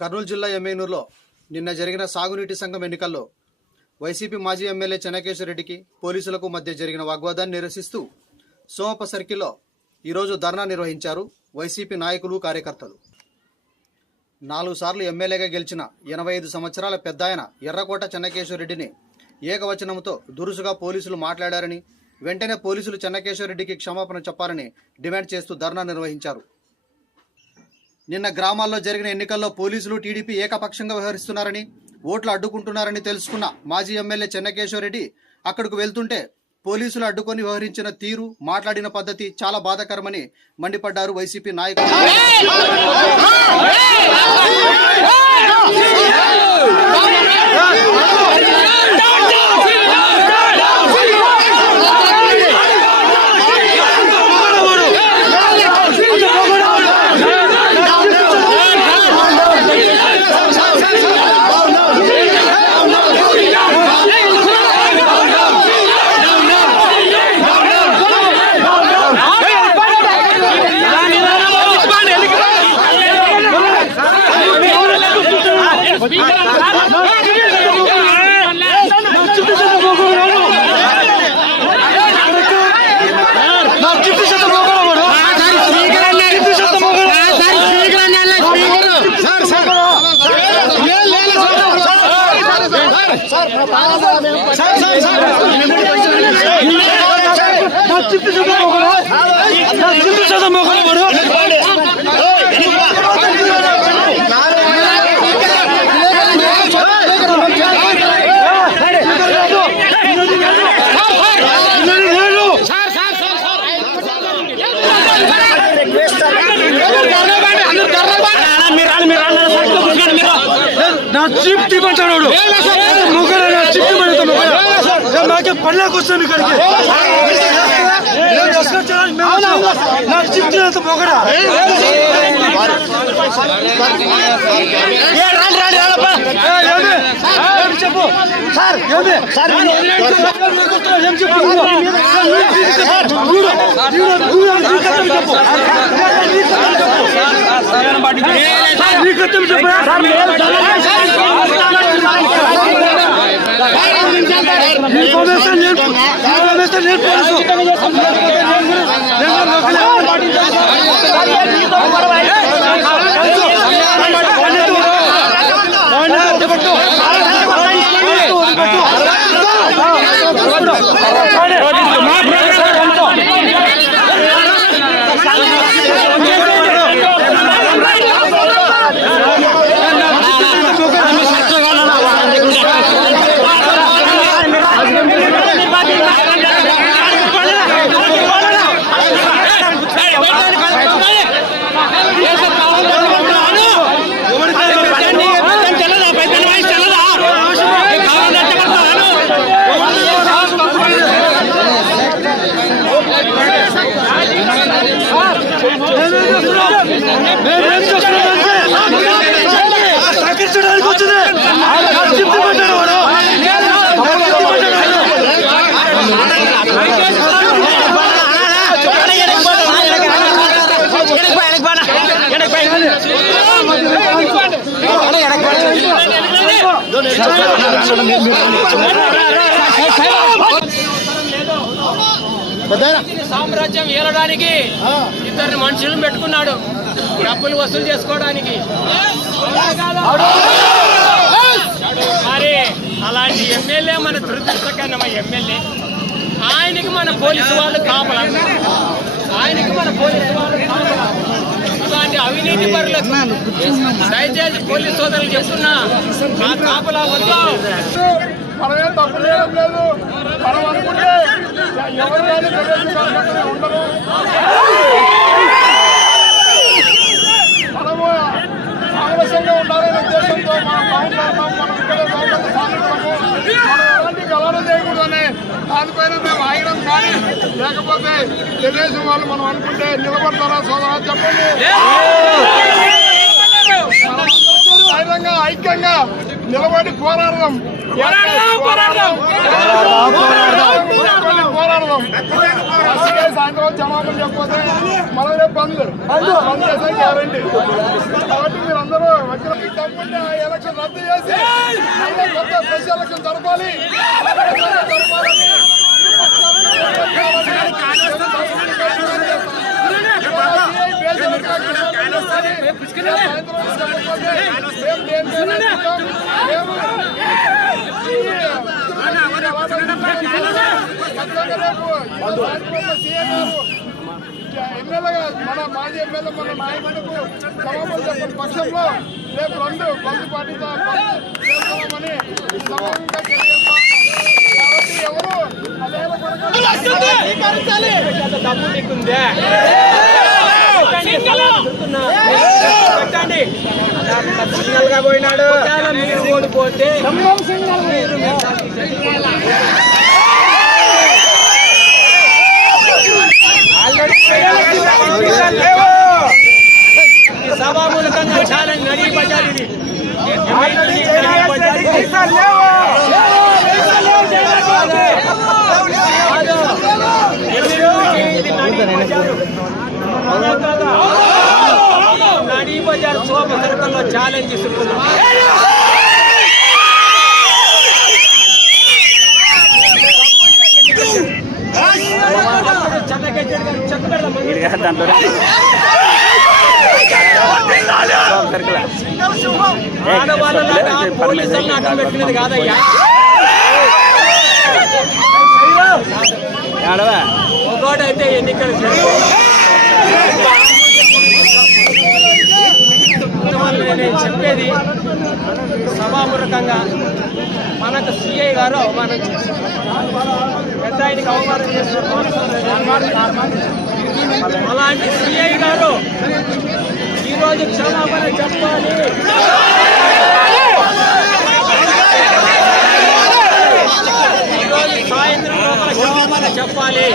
కర్నూలు జిల్లా ఎమ్మెనూరులో నిన్న జరిగిన సాగునీటి సంఘం ఎన్నికల్లో వైసీపీ మాజీ ఎమ్మెల్యే చెన్నకేశ్వరరెడ్డికి పోలీసులకు మధ్య జరిగిన వాగ్వాదాన్ని నిరసిస్తూ సోమప సర్కిల్లో ఈరోజు ధర్నా నిర్వహించారు వైసీపీ నాయకులు కార్యకర్తలు. నాలుగు సార్లు ఎమ్మెల్యేగా గెలిచిన ఎనభై ఐదు సంవత్సరాల పెద్దాయన ఎర్రకోట చెన్నకేశ్వర రెడ్డిని ఏకవచనంతో దురుసుగా పోలీసులు మాట్లాడారని వెంటనే పోలీసులు చెన్నకేశ్వరరెడ్డికి క్షమాపణ చెప్పాలని డిమాండ్ చేస్తూ ధర్నా నిర్వహించారు. నిన్న గ్రామాల్లో జరిగిన ఎన్నికల్లో పోలీసులు టీడీపీ ఏకపక్షంగా వ్యవహరిస్తున్నారని ఓట్లు అడ్డుకుంటున్నారని తెలుసుకున్న మాజీ ఎమ్మెల్యే చెన్నకేశ్వరరెడ్డి అక్కడికి వెళ్తుంటే పోలీసులు అడ్డుకొని వ్యవహరించిన తీరు మాట్లాడిన పద్ధతి చాలా బాధాకరమని మండిపడ్డారు వైసీపీ నాయకులు. నా చీప్ తీమంటాడు మొగలు నా చీప్ తీమంటాడు నాకే పళ్ళకి వస్తాను ఇక్కడికి నేను అసలు చేయడానికి మేము వచ్చాం. నా చీప్ తీనంత మొగడా చెప్పు సార్ ఏంది సార్ ఏం చెప్పు చెప్పు నీ కథలు Yeah. సామ్రాజ్యం ఏలడానికి ఇద్దరు మనుషులను పెట్టుకున్నాడు. డబ్బులు వసూలు చేసుకోవడానికి. మరి అలాంటి ఎమ్మెల్యే మన దురదృష్టకరమ ఎమ్మెల్యే. ఆయనకి మన పోలీసు వాళ్ళు కాపలా ఆయనకి మన పోలీసు వాళ్ళు కాపలా దయచేసి పోలీసు సోదరులు చెప్తున్నా ఆ కాపలా వద్దు. మనమేం తప్పు చేయడం లేదు మనం అనుకుంటే ఎవరు కానీ ఉండరు మనము సామరస్యంగా ఉండాలనే ఉద్దేశంతో మనం బాగుంటున్నాం మనం ఇక్కడ లోపల సాధించడము మనం ఎలాంటి గలవడ చేయకూడదని దానిపైన మేము ఆగడం కానీ లేకపోతే తెలుగుదేశం వాళ్ళు మనం అనుకుంటే నిలబడతారా సోదరా? చెప్పండి. ఐక్యమత్యంగా నిలబడి పోరాడదాం సాయంత్రం జవాబులు చెప్పకపోతే మనం రేపు బంద్ బంద్ చేసే గ్యారంటీ కాబట్టి మీరందరూ వచ్చిన మీ తమ్ముడిని ఆ ఎలక్షన్ రద్దు చేసి మళ్ళీ కొత్త ఫ్రెష్ ఎలక్షన్ జరపాలి జరపాలని ఎమ్మెల్యేగా మన మాజీ ఎమ్మెల్యే మన నాయకులకు జవాబులు చెప్పిన పక్షంలో రేపు రెండు బంధు పార్టీతో చేస్తామని సమానంగా తెలియజేస్తాం కాబట్టి ఎవరు అదే డబ్బు నీకుందే పెట్టండి. గా పోయినాడు మీరు ఓడిపోతే సభామూలకంగా ఛాలెంజ్ నడి బజార్ ఇది నడి బజార్ నడి బజార్ శోభ సరుకుల్లో ఛాలెంజ్ ఇస్తున్నాం చెత్తకెట్టాడు కానీ చెత్త పెడదాం ఆడవాళ్ళలాగా పోలీసులను అడ్డం పెట్టినది కాదయ్యా. ఒకటైతే ఎన్నికలు నేను చెప్పేది సభామూలకంగా మనకు సిఐ గారు అవమానం చేశారు. పెద్ద ఆయనకి అవమానం చేస్తున్నారు అలాంటి సిఐ గారు ఈరోజు క్షమాపణ చెప్పాలి. ఈరోజు సాయంత్రం లోపల క్షమాపణ చెప్పాలి.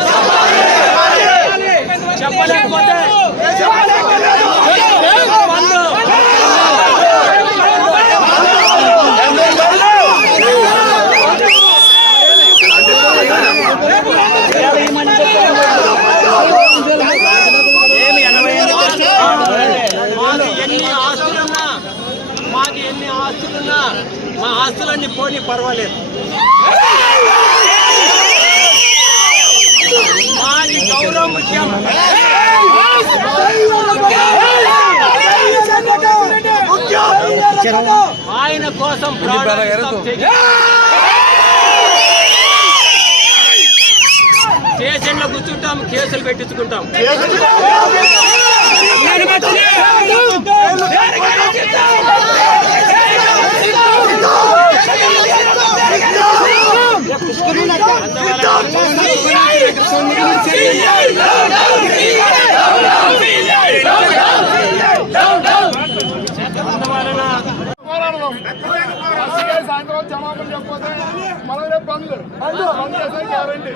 ప్రాణాలు తెగి- స్టేషన్లో కూర్చుంటాం కేసులు పెట్టించుకుంటాం. పోరాడదాం വാങ്ങുക അല്ല വാങ്ങിയാൽ ഗ്യാരണ്ടി